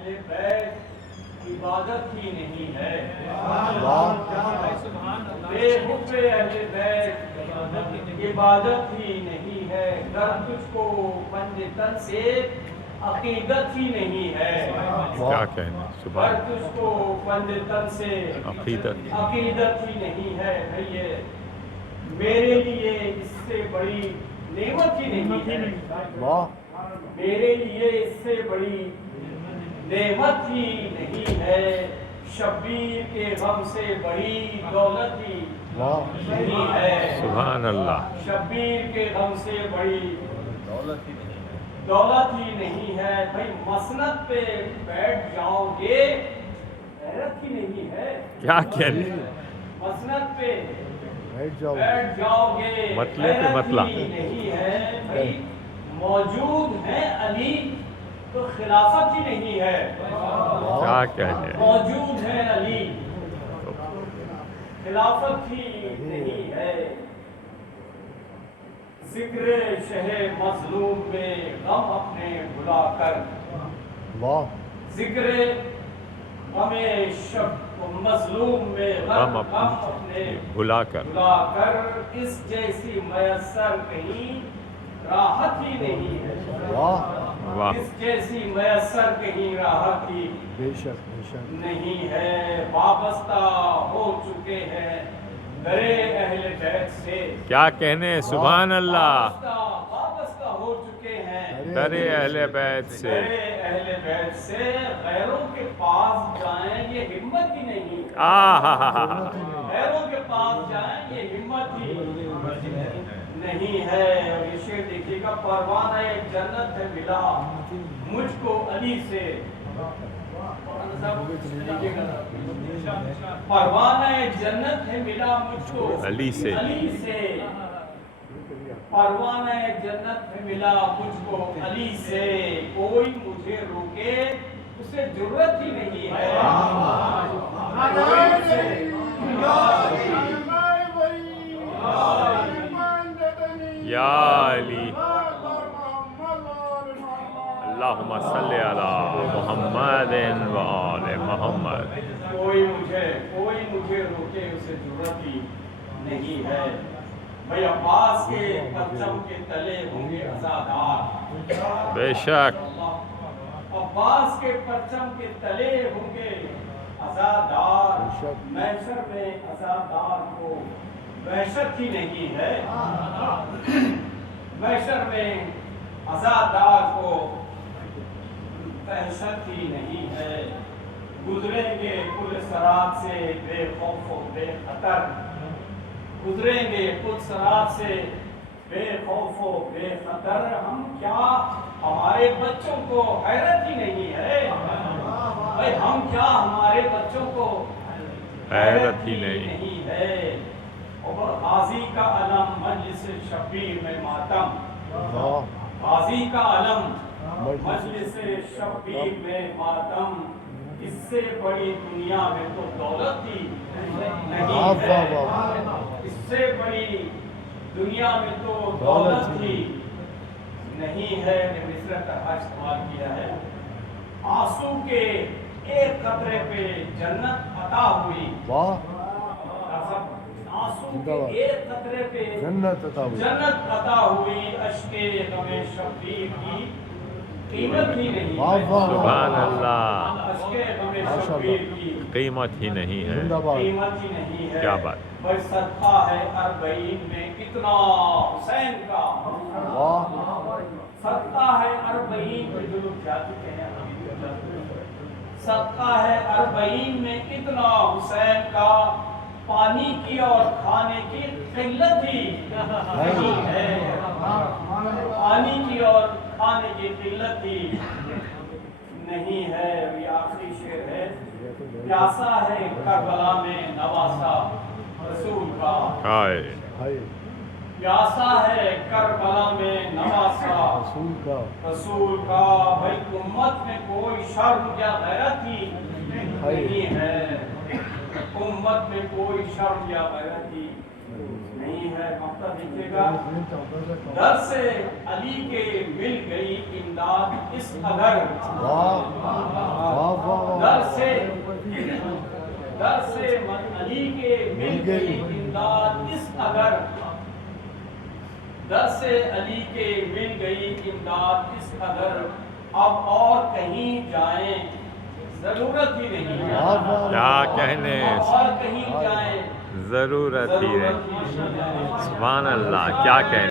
اہل بیت عبادت ہی نہیں ہے، بے حب اہل بیت عبادت ہی نہیں ہے، گر تجھ کو بند تن سے عقیدت ہی نہیں ہے، کیا کہنا گر تجھ کو بند تن سے عقیدت عقیدت ہی نہیں ہے، بھئی میرے لیے اس سے بڑی نعمت ہی نہیں ہے، میرے لیے اس سے بڑی نعمت ہی نہیں ہے، شبیر کے غم سے بڑی دولت ہی نہیں ہے، سبحان اللہ شبیر کے غم سے بڑی دولت ہی نہیں ہے، بھائی مسند پہ بیٹھ جاؤ گے غیرت ہی نہیں ہے، کیا کہنے مسند پہ بیٹھ جاؤ بیٹھ جاؤ گے مطلع پہ غیرت مطلع ہی نہیں ہے، بھائی موجود ہے علی تو خلافت ہی نہیں ہے، کیا کہنے موجود ہے علی خلافت ہی نہیں ہے، ذکر شہ مظلوم میں غم اپنے بھلا کر، ذکر غم شب مظلوم میں غم اپنے بھلا کر کر اس جیسی میسر کہیں راحت ہی نہیں ہے، واہ اس جیسی میسر کہیں راحت ہی بے شک بے شک نہیں ہے، وابستہ ہو چکے ہیں درے اہل بیت سے، کیا کہنے سبحان اللہ وابستہ ہو چکے ہیں در اہل بیت سے درے اہل بیت سے، غیروں کے پاس جائیں یہ ہمت ہی نہیں، غیروں کے پاس جائیں یہ ہمت ہی نہیں ہے، اور یہ شعر دیکھیے گا، پروانہ جنت ہے ملا مجھ کو علی سے، پروانہ جنت ہے ملا مجھ کو علی سے پروانہ جنت ہے ملا مجھ کو علی سے، کوئی مجھے روکے اسے جرت ہی نہیں ہے، یا علی اللہم صلی علی محمد و آل محمد، کوئی مجھے روکے اسے جرت ہی نہیں ہے، بھئی عباس کے پرچم کے تلے ہوں گے عزادار، بے شک عباس کے پرچم کے تلے ہوں گے عزادار، محشر میں عزادار کو وحشت ہی نہیں ہے، محشر میں عزادار کو وحشت ہی نہیں ہے، گزریں گے پل صراط سے بے خوف و بے خطر، گزریں گے پل صراط سے بے خوف و بے خطر، ہم کیا ہمارے بچوں کو حیرت ہی نہیں ہے، بھائی ہم کیا ہمارے بچوں کو حیرت ہی نہیں ہے، اور غازی کا علم مجلس شبیر میں ماتم، غازی کا علم مجلس شبیر میں ماتم، اس سے بڑی دنیا میں تو دولت ہی نہیں ہے، اس سے بڑی دنیا میں تو دولت ہی نہیں ہے، نے مصرع طرح استعمال کیا ہے، آنسو کے ایک قطرے پہ جنت عطا ہوئی، آنسو کے ایک قطرے پہ جنت عطا ہوئی، اشک غم شبیر کی قیمت ہی نہیں ہے، سبحان اللہ اشک غم شبیر کی قیمت ہی نہیں ہے، قیمت ہی نہیں ہے، کیا بات بھائی صدقہ ہے اربعین میں کتنا حسین کا، صدقہ ہے اربعین میں جو لوگ جا چکے ہیں، صدقہ ہے اربعین میں کتنا حسین کا، پانی کی اور کھانے کی قلت ہی نہیں ہے، پانی کی اور کھانے کی قلت ہی نہیں ہے، یہ آخری شعر ہے، پیاسا ہے کربلا میں نواسا رسول کا، پیاسا ہے کربلا میں نواسا رسول کا، بھائی امت میں کوئی شرم یا غیرت ہی نہیں ہے، امت میں کوئی شرم یا غیرت ہی نہیں ہے مقطع دیکھیے گا در سے علی کے مل گئی امداد اس قدر در سے علی کے مل گئی امداد اس قدر در سے علی کے مل گئی امداد اس قدر اب اور کہیں جائیں ضرورت ہی نہیں کیا کہنے اور کہیں جائیں ضرورت ہی نہیں. سبحان اللہ، کیا کہنے.